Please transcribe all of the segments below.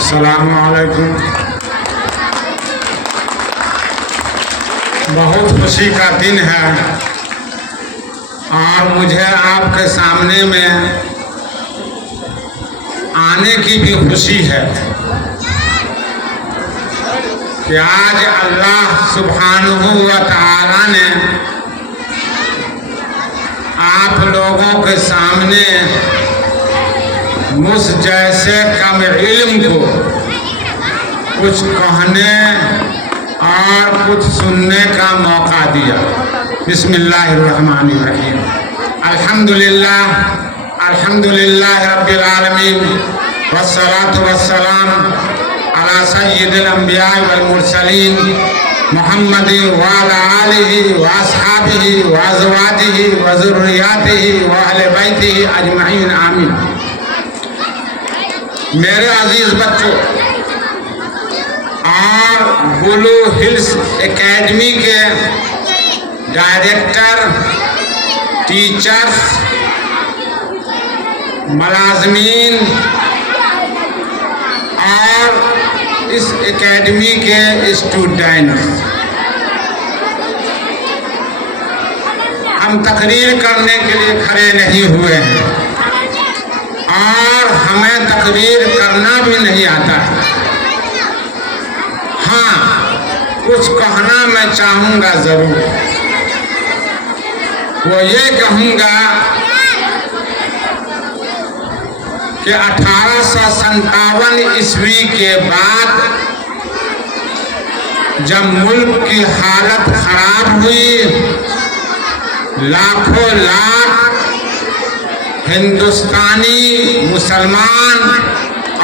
السلام علیکم. بہت خوشی کا دن ہے اور مجھے آپ کے سامنے میں آنے کی بھی خوشی ہے کہ آج اللہ سبحانہ و تعالی نے آپ لوگوں کے سامنے مجھ جیسے کم علم کو کچھ کہنے اور کچھ سننے کا موقع دیا. بسم اللہ الرحمن الرحیم. الحمدللہ رب العالمین والصلاة والسلام علی سید الانبیاء والمرسلین محمد وعلی آلہ واصحابہ وازواجہ وذریاتہ واہل بیتہ اجمعین آمین. میرے عزیز بچوں اور بلو ہلز اکیڈمی کے ڈائریکٹر، ٹیچرز، ملازمین اور اس اکیڈمی کے اسٹوڈنٹس، ہم تقریر کرنے کے لیے کھڑے نہیں ہوئے ہیں اور ہمیں تقریر کرنا بھی نہیں آتا ہے. ہاں، کچھ کہنا میں چاہوں گا ضرور. وہ یہ کہوں گا کہ 1857 عیسوی کے بعد جب ملک کی حالت خراب ہوئی، لاکھوں لاکھ ہندوستانی مسلمان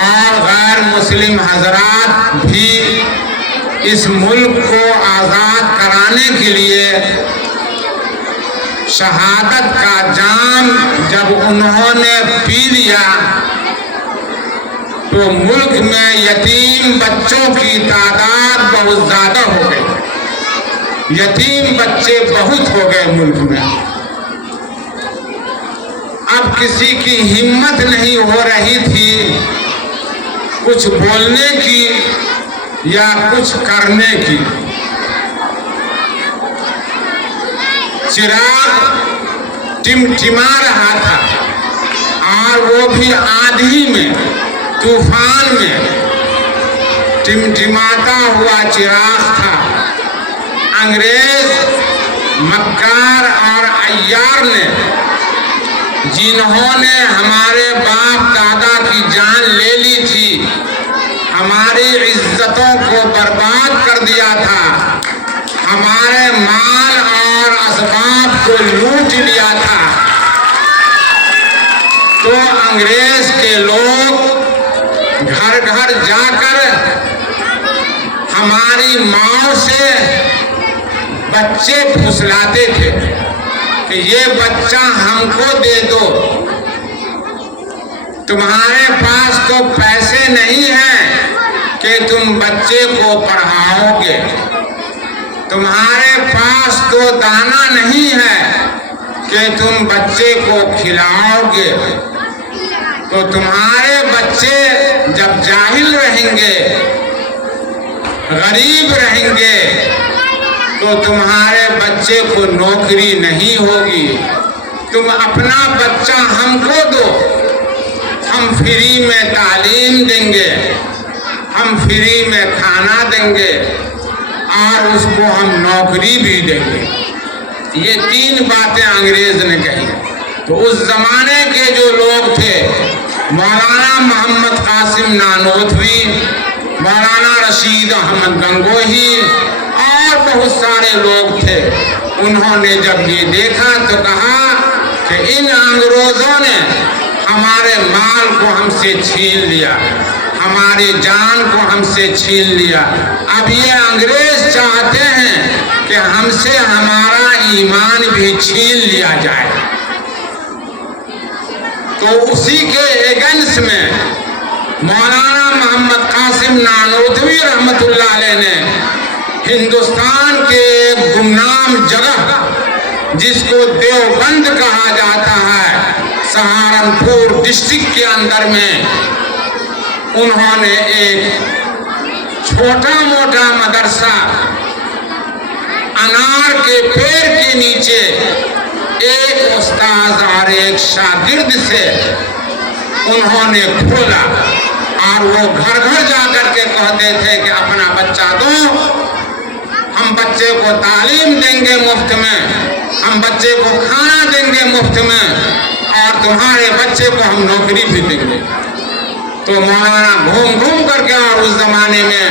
اور غیر مسلم حضرات بھی اس ملک کو آزاد کرانے کے لیے شہادت کا جام جب انہوں نے پی لیا تو ملک میں یتیم بچوں کی تعداد بہت زیادہ ہو گئی. یتیم بچے بہت ہو گئے ملک میں. اب کسی کی ہمت نہیں ہو رہی تھی کچھ بولنے کی یا کچھ کرنے کی. چراغ ٹمٹما رہا تھا اور وہ بھی آندھی میں، طوفان میں ٹمٹماتا ہوا چراغ تھا. انگریز مکار اور عیار نے، جنہوں نے ہمارے باپ دادا کی جان لے لی تھی، ہماری عزتوں کو برباد کر دیا تھا، ہمارے مال اور اسباب کو لوٹ لیا تھا، تو انگریز کے لوگ گھر گھر جا کر ہماری ماں سے بچے پھسلاتے تھے کہ یہ بچہ ہم کو دے دو، تمہارے پاس تو پیسے نہیں ہیں کہ تم بچے کو پڑھاؤ گے، تمہارے پاس تو دانا نہیں ہے کہ تم بچے کو کھلاؤ گے، تو تمہارے بچے جب جاہل رہیں گے، غریب رہیں گے، تو تمہارے بچے کو نوکری نہیں ہوگی. تم اپنا بچہ ہم کو دو، ہم فری میں تعلیم دیں گے، ہم فری میں کھانا دیں گے اور اس کو ہم نوکری بھی دیں گے. یہ 3 باتیں انگریز نے کہی. تو اس زمانے کے جو لوگ تھے، مولانا محمد قاسم نانوتوی، مولانا رشید احمد گنگوہی اور بہت سارے لوگ تھے، انہوں نے جب یہ دیکھا تو کہا کہ ان انگریزوں نے ہمارے مال کو ہم سے چھین لیا، ہماری جان کو ہم سے چھین لیا، اب یہ انگریز چاہتے ہیں کہ ہم سے ہمارا ایمان بھی چھین لیا جائے. تو اسی کے اگینسٹ میں مولانا محمد قاسم نانوتوی رحمت اللہ علیہ نے ہندوستان کے ایک گمنام جگہ جس کو دیوبند کہا جاتا ہے، سہارنپور ڈسٹرکٹ کے اندر میں उन्होंने एक छोटा मोटा मदरसा अनार के पेड़ के नीचे एक उस्ताद और एक शागिर्द से उन्होंने खोला और वो घर घर जाकर के कहते थे कि अपना बच्चा दो, हम बच्चे को तालीम देंगे मुफ्त में, हम बच्चे को खाना देंगे मुफ्त में, और तुम्हारे बच्चे को हम नौकरी भी देंगे। तो मौलाना घूम घूम करके और उस जमाने में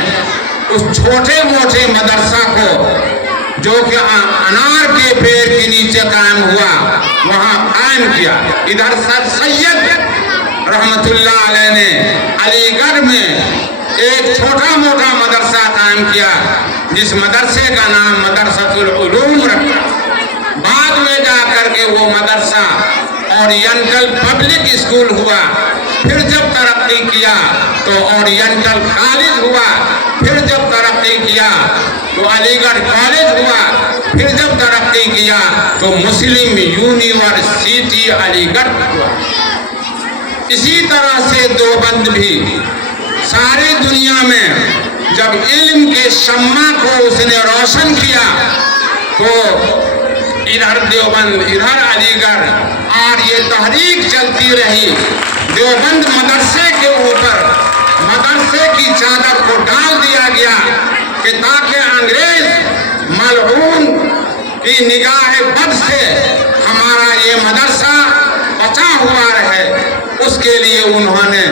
उस छोटे मोटे मदरसा को जो कि अनार के पेड़ के नीचे कायम हुआ वहाँ कायम किया। इधर सर सैयद रहमतुल्लाह अलैह ने अलीगढ़ में एक छोटा मोटा मदरसा कायम किया, जिस मदरसे का नाम मदरसतुल उलूम रखा। बाद में जाकर के वो मदरसा ओरिएंटल पब्लिक स्कूल हुआ। फिर जब तरक्की किया तो ओरिएंटल कॉलेज हुआ। फिर जब तरक्की किया तो अलीगढ़ कॉलेज हुआ। फिर जब तरक्की किया तो मुस्लिम यूनिवर्सिटी अलीगढ़ हुआ। इसी तरह से देवबंद भी सारी दुनिया में जब इल्म के शम्मा को उसने रोशन किया तो इधर देवबंद, इधर अलीगढ़, और ये तहरीक चलती रही। देवबंद मदरसे के ऊपर मदरसे की चादर को डाल दिया गया कि ताकि अंग्रेज मलऊन की निगाह बद से हमारा ये मदरसा बचा हुआ रहे। उसके लिए उन्होंने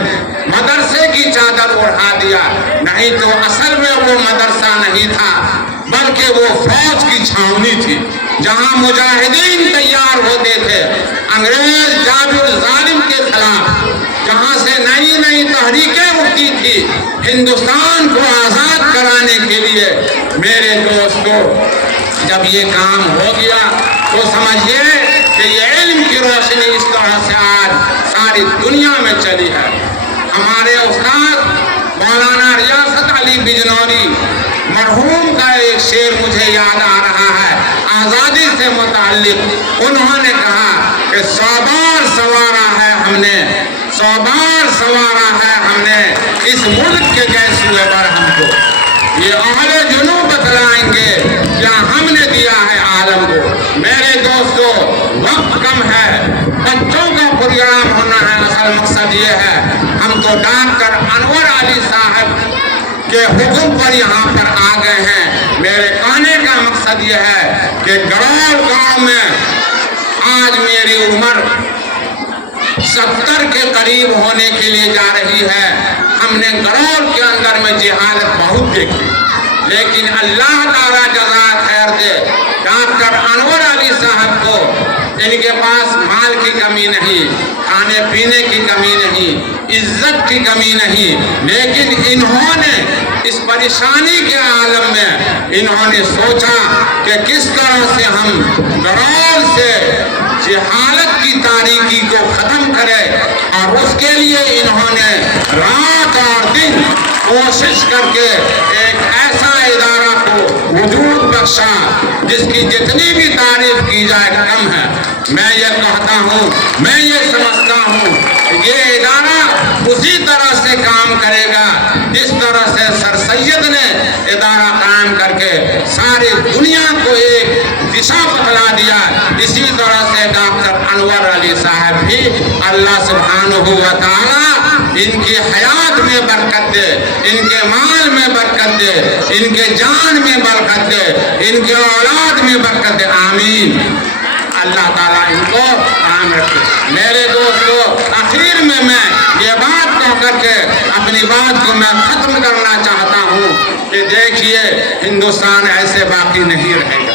मदरसे की चादर उड़ा दिया। नहीं तो असल में वो मदरसा नहीं था, बल्कि वो फौज की छावनी थी जहां मुजाहिदीन तैयार होते थे अंग्रेज जाबिर जालिम के खिलाफ, जहां से नई नई तहरीकें उठती थी हिंदुस्तान को आजाद कराने के लिए। मेरे दोस्तों, जब ये काम हो गया तो समझिए कि ये इल्म की रोशनी इस तरह से आज सारी दुनिया में चली है। हमारे उस्ताद मौलाना रियासत अली बिजनौरी मरहूम का एक शेर मुझे याद आ रहा है आज़ादी से मुताल्लिक। उन्होंने कहा कि 100 बार सवारा है हमने, 100 बार सवारा है हमने इस मुल्क के गैसुए पर हमको। ये अहले जुनू बतलाएंगे क्या हमने दिया है आलम को। मेरे दोस्तों, वक्त कम है, बच्चों का प्रोग्राम होना है। असल मकसद ये है, हम तो डॉक्टर अनवर अली साहब के हुक्म पर यहाँ पर आ गए हैं। मेरे कहने का मकसद ये है कि गरौल गांव में आज मेरी उम्र 70 के करीब होने के लिए जा रही है। हमने गरौल के अंदर में जिहालत बहुत देखी, लेकिन अल्लाह ताला जज़ा खैर दे डॉक्टर अनवर अली साहब को। इनके पास माल की कमी नहीं, खाने पीने की कमी नहीं, इज्जत की कमी नहीं, लेकिन इन्होंने इस परेशानी के आलम में इन्होंने सोचा कि किस तरह से हम गरौल से जहालत की तारीकी को ख़त्म करें। और उसके लिए इन्होंने रात और दिन कोशिश करके एक ऐसा इदारा को वजूद बख्शा जिसकी जितनी भी तारीफ की जाए कम है। मैं ये कहता हूँ, मैं ये समझता हूँ ये इदारा उसी तरह से काम करेगा जिस तरह से सर सैयद ने इदारा कायम करके सारी दुनिया को एक दिशा बतला दिया। इसी तरह से डॉक्टर अनवर अली साहब भी अल्लाह सुब्हानहू व तआला इनकी हयात में बरकत दे, इनके माल में बरकत दे, इनके जान में बरकत दे, इनके औलाद में बरकत दे। आमीन। अल्लाह ताला इनको काम रखे। मेरे दोस्तों, आखिर में मैं ये बात कह करके अपनी बात को मैं खत्म करना चाहता हूँ कि देखिए, हिंदुस्तान ऐसे बाकी नहीं रहेगा।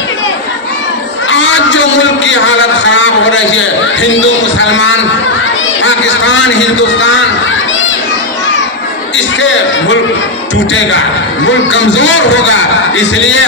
आज जो मुल्क की हालत खराब हो रही है, हिंदू मुसलमान, पाकिस्तान हिंदुस्तान, इससे मुल्क टूटेगा, मुल्क कमजोर होगा। इसलिए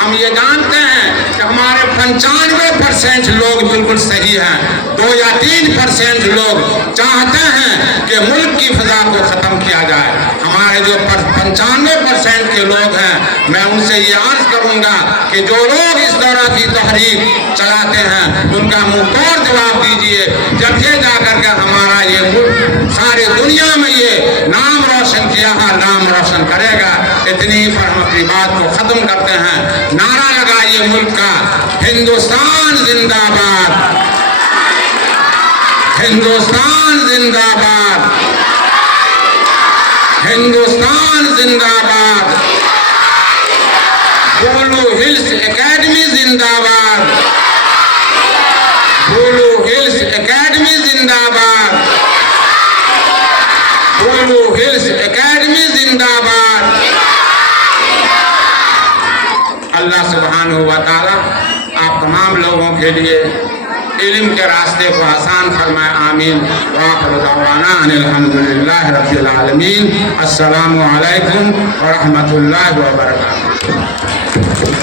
हम ये जानते हैं कि हमारे 95% लोग बिल्कुल सही हैं, 2 या 3% लोग चाहते हैं कि मुल्क की फिजा को खत्म किया जाए। हमारे हमारे जो 95% के लोग हैं, मैं उनसे ये अर्ज करूंगा कि जो लोग इस तरह की तहरीक चलाते हैं उनका मुंह तोड़ जवाब दीजिए, जब ये जाकर के हमारा ये मुल्क सारी दुनिया में ये नाम रोशन किया है, नाम रोशन करेगा। इतनी ही पर हम अपनी बात को खत्म करते हैं। नारा लगाइए मुल्क का, हिंदुस्तान जिंदाबाद, हिंदुस्तान जिंदाबाद, हिंदुस्तान जिंदाबाद, ब्लू हिल्स एकेडमी जिंदाबाद, ब्लू हिल्स एकेडमी जिंदाबाद, ब्लू हिल्स एकेडमी जिंदाबाद। अल्लाह सुब्हानहू व तआला आप तमाम लोगों के लिए इल्म के रास्ते को आसान फरमाए। आमीन। व आखिरु दअवाना अनिल हम्दुलिल्लाहि रब्बिल आलमीन। अस्सलामु अलैकुम व रहमतुल्लाहि व बरकातुहू।